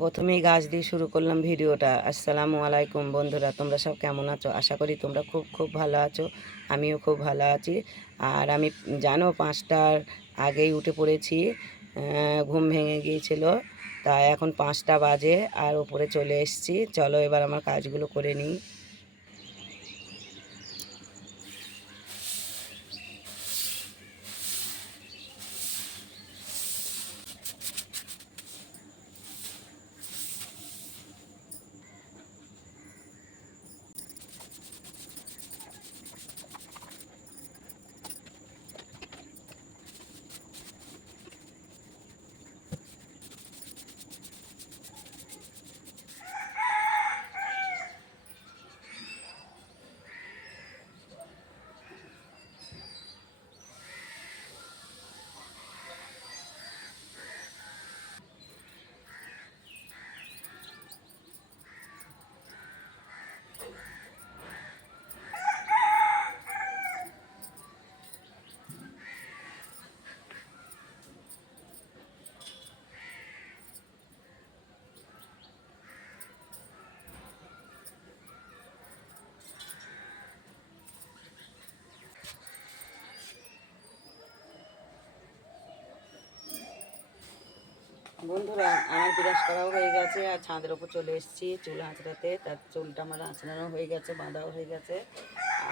প্রথমেই গাছ দিয়ে শুরু করলাম ভিডিওটা। আসসালামু আলাইকুম বন্ধুরা, তোমরা সব কেমন আছো? আশা করি তোমরা খুব খুব ভালো আছো, আমিও খুব ভালো আছি। আর আমি, জানো, পাঁচটার আগেই উঠে পড়েছি ঘুম ভেঙে গিয়েছিল, তা এখন পাঁচটা বাজে আর ওপরে চলে এসছি। চলো এবার আমার কাজগুলো করে নিই। বন্ধুরা, আমার বিরাজ করাও হয়ে গেছে, আর ছাদের ওপর চলে এসেছি চুল আঁচড়াতে তার চুলটা আমার আঁচড়ানো হয়ে গেছে, বাঁধাও হয়ে গেছে।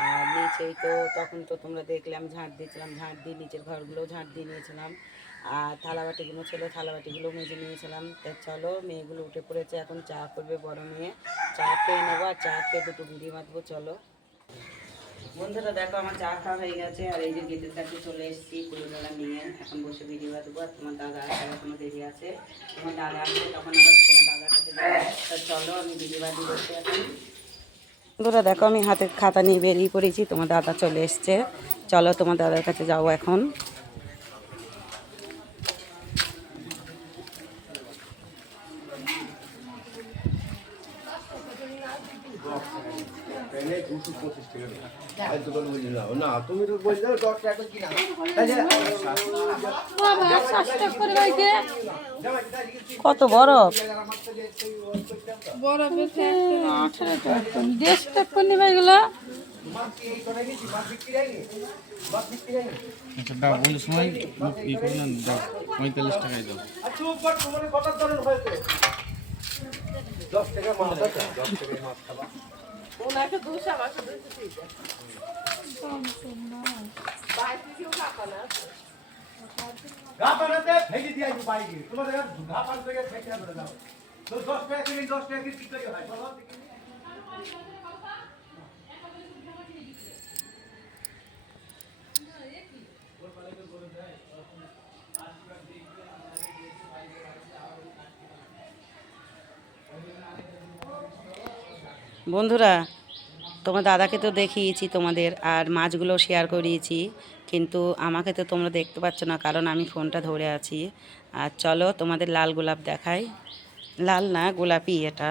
আর নিচেই তো, তখন তো তোমরা দেখলে আমি ঝাঁট দিয়েছিলাম, ঝাঁট দিয়ে নিচের ঘরগুলোও ঝাঁট দিয়ে নিয়েছিলাম। আর থালাবাটিগুলো ছিল, থালাবাটিগুলো মেজে নিয়েছিলাম। তা চলো, মেয়েগুলো উঠে পড়েছে, এখন চা করবে বড় মেয়ে। চা খেয়ে নেব, আর চা খেয়ে দুটো বিড়ি বাঁধবো, চলো। বন্ধুরা, দেখো আমার চা খাওয়া হয়ে গেছে, আর এই যে গেটের কাছে চলে এসেছি পুরোনোলা নিয়ে। এখন বসে ভিডিও দেবো আর তোমার দাদা আসার এখনও দেরি আছে। তোমার দাদা আসবে তখন আবার তোমার দাদার কাছে যাব। চলো, আমি ভিডিও বাদি বসে এখন। বন্ধুরা, দেখো আমি হাতের খাতা নিয়ে বেরিয়ে পড়েছি, তোমার দাদা চলে এসছে। চলো, তোমার দাদার কাছে যাও এখন। না তুমি তো টাকা কিনা কত বরফ দেশটা পূর্ণিমা এগুলো আচ্ছা দাও। ওই সময় পঁয়তাল্লিশ টাকায় দাও দশ টাকা মাছ আছে? দশ টাকা মাছ খাবা। ঘা পানাতে ভেজে দিয়ে আসব বাইরে। তোমাদের ঘা পান থেকে ফেটে ধরে দাও তো দশ টাকা কিনে দশ টাকা কি করে হয় বলো। দেখি। বন্ধুরা, তোমার দাদাকে তো দেখিয়েছি তোমাদের, আর মাছগুলো শেয়ার করিয়েছি, কিন্তু আমাকে তো তোমরা দেখতে পাচ্ছ না, কারণ আমি ফোনটা ধরে আছি। আর চলো তোমাদের লাল গোলাপ দেখাই। লাল না, গোলাপি এটা।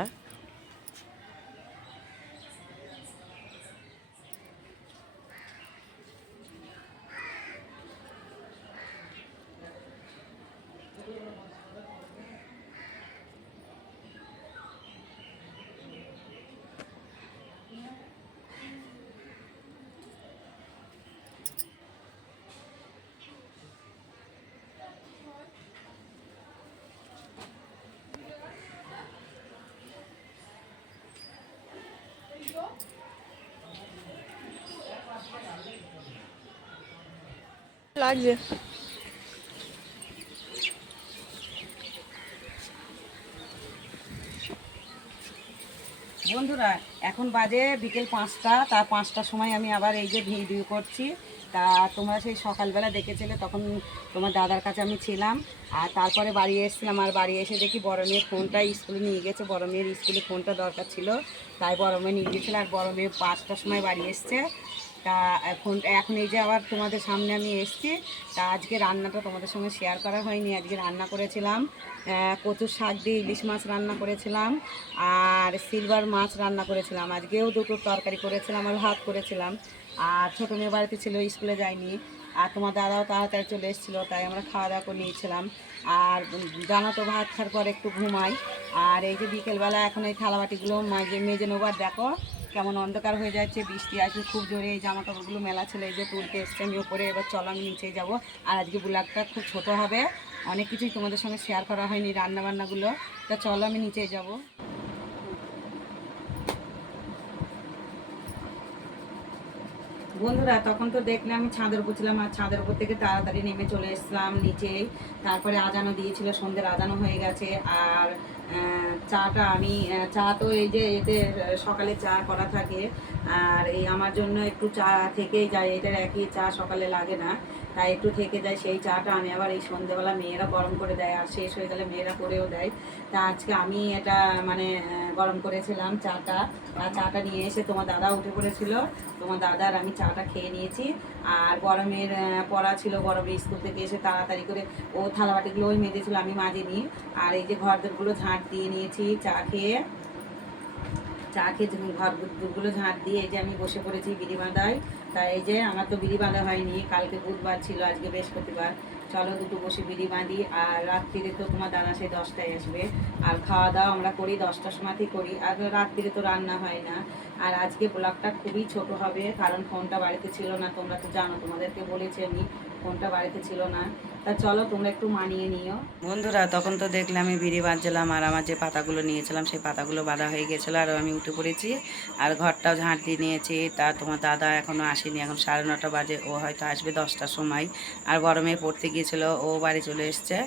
লাগছে বন্ধুরা, এখন বাজে বিকেল পাঁচটা, তার পাঁচটার সময় আমি আবার এই যে ভিডিও করছি। তা তোমরা সেই সকালবেলা দেখেছিলে, তখন তোমার দাদার কাছে আমি ছিলাম। আর তারপরে বাড়ি এসেছিলাম, আর বাড়ি এসে দেখি বড় মেয়ের ফোনটা স্কুলে নিয়ে গেছে। বড় মেয়ের স্কুলে ফোনটা দরকার ছিল, তাই বড় মেয়ে নিয়ে গেছিল, আর বড় মেয়ে পাঁচটার সময় বাড়ি এসছে। তা এখন এখন এই যে আবার তোমাদের সামনে আমি এসেছি, তা আজকে রান্নাটা তোমাদের সঙ্গে শেয়ার করা হয়নি। আজকে রান্না করেছিলাম কচুর শাক দিয়ে ইলিশ মাছ রান্না করেছিলাম, আর সিলভার মাছ রান্না করেছিলাম। আজকেও দুটো তরকারি করেছিলাম আর ভাত করেছিলাম। আর ছোটো মেয়ে বাড়িতে ছিল, স্কুলে যায়নি। আর তোমার দাদাও তাড়াতাড়ি চলে এসেছিল, তাই আমরা খাওয়া দাওয়া করে নিয়েছিলাম। আর জানো তো, ভাত খাওয়ার পর একটু ঘুমাই। আর এই যে বিকেলবেলা এখন এই থালাবাটিগুলো মেজে নেব, আর দেখো কেমন অন্ধকার হয়ে যাচ্ছে, বৃষ্টি আসবে খুব জোরে এই জামা কাপড়গুলো মেলা ছিল এই যে তুলতে এসছে, আমি ওপরে এবার চলো আমি নিচে যাব। আর আজকে ব্লগটা খুব ছোট হবে, অনেক কিছুই তোমাদের সঙ্গে শেয়ার করা হয়নি রান্না বান্নাগুলো তা চলো আমি নিচে যাব। বন্ধুরা, তখন তো দেখলে আমি ছাদের উপর ছিলাম, আর ছাদের উপর থেকে তাড়াতাড়ি নেমে চলে এসলাম নিচেই তারপরে আজানো দিয়েছিল, সন্ধ্যের আজানো হয়ে গেছে, আর চাটা আমি চা তো এই যে এতে সকালে চা করা থাকে। আর এই আমার জন্য একটু চা থেকেই যায়, এটার একই চা সকালে লাগে না। তাই একটু থেকে যায়, সেই চাটা আমি আবার এই সন্ধ্যেবেলা মেয়েরা গরম করে দেয় আর শেষ হয়ে গেলে মেয়েরা করেও দেয়। তা আজকে আমি এটা মানে গরম করেছিলাম চাটা। আর চাটা নিয়ে এসে তোমার দাদা উঠে পড়েছিল। তোমার দাদার আমি চাটা খেয়ে নিয়েছি। আর গরমের পড়া ছিল গরমে স্কুল থেকে এসে তাড়াতাড়ি করে ও থালাবাটিগুলো ওই মেজেছিল, আমি মাজিনি। আর এই যে ঘরদোরগুলো ঝাঁট দিয়ে নিয়েছি চা খেয়ে। চা খেয়ে ঘর দুধগুলো ঝাঁট দিয়ে এই যে আমি বসে পড়েছি বিড়ি বাঁধায়। তাই এই যে আমার তো বিড়ি বাঁধা হয়নি, কালকে বুধবার ছিল, আজকে বৃহস্পতিবার। চলো দুটো বসে বিড়ি বাঁধি, আর রাত্রিরে তো তোমার দানা সেই দশটায় আসবে। আর খাওয়া দাওয়া আমরা করি, দশটার সময়তেই করি। আর রাত্রিরে তো রান্না হয় না। আর আজকে ব্লগটা খুবই ছোট হবে, কারণ ফোনটা বাড়িতে ছিল না, তোমরা তো জানো, তোমাদেরকে বলেছি আমি। ফোনটা বাড়িতে ছিল না। তা চলো তোমরা একটু মানিয়ে নিও। বন্ধুরা, তখন তো দেখলাম আমি বিড়ি বাঁধছিলাম আর আমার যে পাতাগুলো নিয়েছিলাম, সেই পাতাগুলো বাঁধা হয়ে গেছিল, আর আমি উঠে পড়েছি, আর ঘরটাও ঝাঁট দিয়ে নিয়েছি। তা তোমার দাদা এখনও আসেনি, এখন সাড়ে নটা বাজে, ও হয়তো আসবে দশটার সময়। আর মেয়ে পড়তে গিয়েছিল, ও বাড়ি চলে এসছে।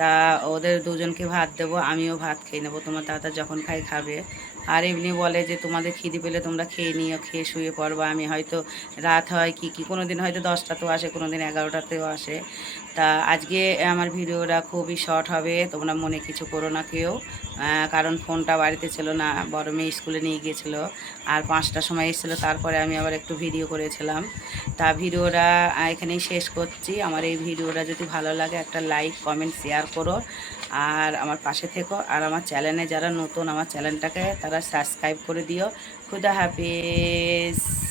তা ওদের দুজনকে ভাত দেবো, আমিও ভাত খেয়ে নেব। তোমার দাদা যখন খাই খাবে। আর এমনি বলে যে তোমাদের খিদি পেলে তোমরা খেয়ে নিও, খেয়ে শুয়ে পড়বা। আমি হয়তো রাত হয় কি কি কোনো দিন হয়তো দশটাতেও আসে কোনো দিন এগারোটাতেও আসে। তা আজকে আমার ভিডিওটা খুবই শর্ট হবে, তোমরা মনে কিছু করো না কেউ। কারণ ফোনটা বাড়িতে ছিল না, বড় মেয়ে স্কুলে নিয়ে গিয়েছিল। আর পাঁচটার সময় এসেছিল, তারপরে আমি আবার একটু ভিডিও করেছিলাম। তা ভিডিওটা এখানেই শেষ করছি। আমার এই ভিডিওটা যদি ভালো লাগে, একটা লাইক, কমেন্ট, শেয়ার করো। আর আমার পাশে থেকো। আর আমার চ্যানেলে যারা নতুন, আমার চ্যানেলটাকে তারা সাবস্ক্রাইব করে দিও। খুদা হাফিজ।